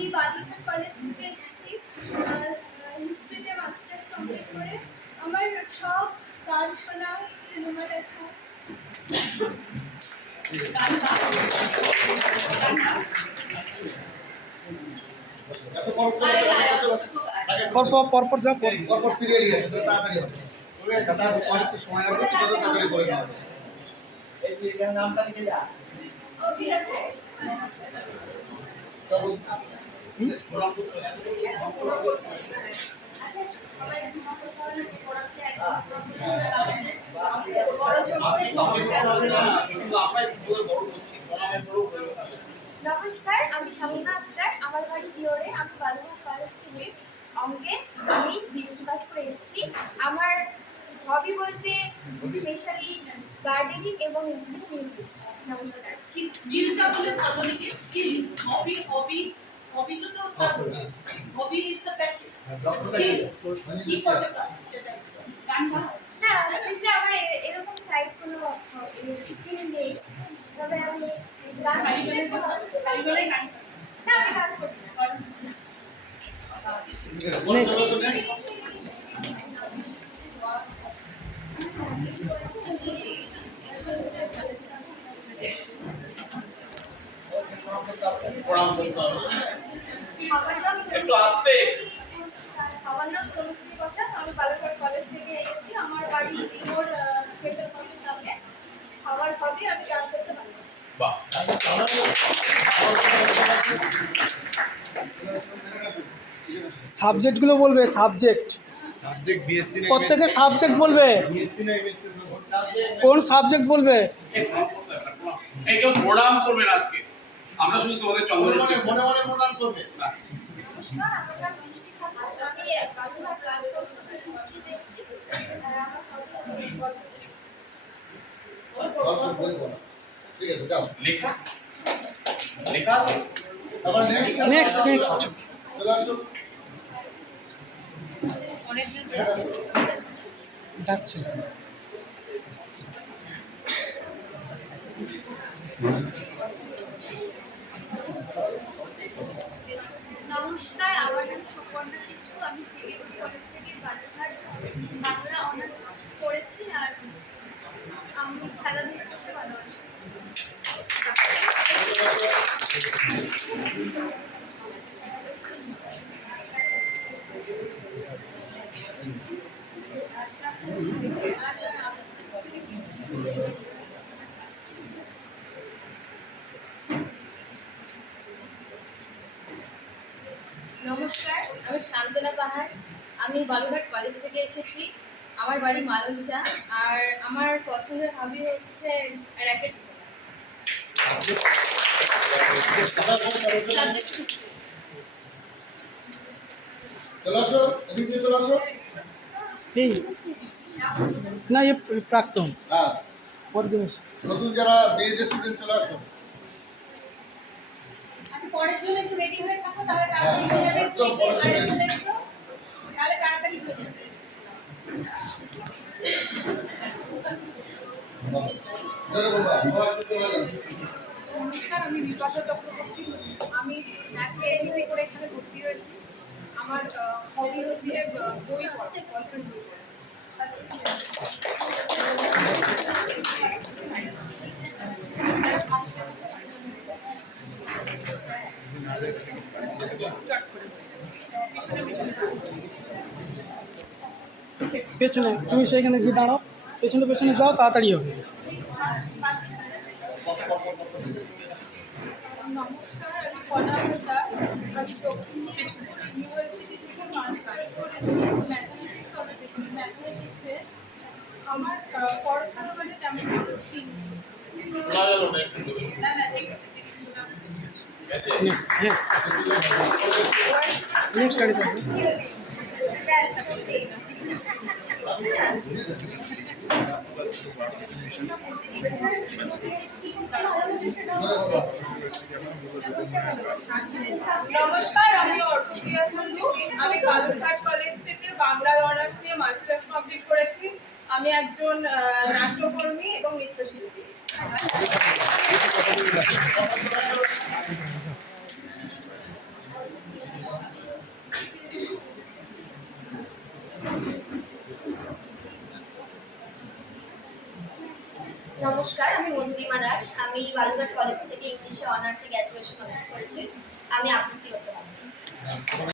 আমি বালুরঘাট কলেজ থেকে এসেছি হিস্ট্রিতে মাস্টার্স কমপ্লিট করে। আমার সব গান শোনা, সিনেমা দেখা। পরপর যা পরপর সিরিয়ালি আছে, তাড়াতাড়ি হবে। তাছাড়া অনেকটা সময় লাগবে, যত তাড়াতাড়ি করে নেওয়া হবে। এই যে এর নামটা লিখে যা। ও ঠিক আছে। তখন নমস্কার, আমি শামিনা আক্তার। আমার বাড়ি দিওরে। আমি বালুরঘাট কলেজ থেকে অঙ্কে আমি বিএসসি পাস করে এসেছি। আমার হবি বলতে স্পেশালি গার্ডেনিং এবং লিসনিং মিউজিক। নমস্কার। স্কিলটা বলে ভালো নাকি স্কিল হবি হবি হবি তো hobby is a passion skill কি করতে পারো সেটা গান গাও না, আসলে আমার এরকম সাইড কোনো স্কিল নেই, তবে আমি গান শিখতে পারি। না, আমি গান করি না। একটু আস্তে। আমার নাম তনুশ্রী বসাক। আমি বালুরঘাট কলেজ থেকে এসেছি। আমার বাড়ি দিওর পেট্রোল পাম্পের সামনে। আমার হবি আমি গান করতে ভালোবাসি। বাহ, সাবজেক্টগুলো বলবে। সাবজেক্ট প্রত্যেকে সাবজেক্ট বলবে। কোন সাবজেক্ট বলবে? একদম প্রণাম করবেন আজকে। আমরা শুধু তোমাদের চন্দ্র মনে মনে প্রণাম করবে। নমস্কার, আমার নাম মিষ্টি খাতুন। আমি বালুরঘাট ক্লাস করতে হিস্ট্রিতে এসেছি। আর আমার হবি গল্প লেখা। গল্প বই পড়া। ঠিক আছে, যাও। লেখা লেখা আছে। তারপর নেক্সট চলে আসো। যাচ্ছে। নমস্কার, আমার নাম সুপর্ণা লিচু। আমি শিলিগুড়ি কলেজ থেকে বালুরঘাট বাংলা অনার্স করেছি। আর আমি খেলাধুলা করতে ভালোবাসি। নমস্কার, আমি শান্তনা পাহাড়। আমি বালুরঘাট কলেজ থেকে এসেছি। আমার বাড়ি মালঞ্চা। আর আমার পছন্দের হবি হচ্ছে র্যাকেট। চলে আসো, এদিক দিয়ে চলে আসো। এই না, এ প্রাক্তন হ্যাঁ, পর্যবেক্ষণ। নতুন যারা বিএড স্টুডেন্ট চলে আসো। আচ্ছা, পরের জন্য একটু রেডি হয়ে থাকো, তাহলে তাড়াতাড়ি হয়ে যাবে। একদম পরের জন্য আর চলে এসো, তাহলে তাড়াতাড়ি হয়ে যাবে। যেরকম বা সবাই শুনতে পারলাম। নমস্কার, আমি বিপাশা চক্রবর্তী। আমি ম্যাথে এমএসসি করে এখানে ভর্তি হয়েছি। আমার হবি হচ্ছে বই পড়া, পছন্দ বই পড়া। পেছনে তুমি সেখানে গিয়ে দাঁড়াও। পেছনে যাও, তাড়াতাড়ি হবে। নমস্কার, আমি কণা প্রসাদ। আমি দক্ষিণ দিনাজপুর ইউনিভার্সিটি থেকে মাস্টার্স করেছি ম্যাথমেটিক্সে। আমার পড়াশোনার মধ্যে তেমন কোনো স্কিল না না ঠিক আছে ঠিক আছে। নেক্সট গাড়ি থাকবে। নমস্কার, আমি অর্পিতা কুন্ডু। আমি বালুরঘাট কলেজ থেকে বাংলা অনার্স নিয়ে মাস্টার্স কমপ্লিট করেছি। আমি একজন নাট্যকর্মী এবং নৃত্যশিল্পী। নমস্কার, আমি মধুরিমা দাস। আমি বালুরঘাট কলেজ থেকে ইংলিশে অনার্সে গ্র্যাজুয়েশন করেছি। আমি আবৃত্তি করতে ভাবছি।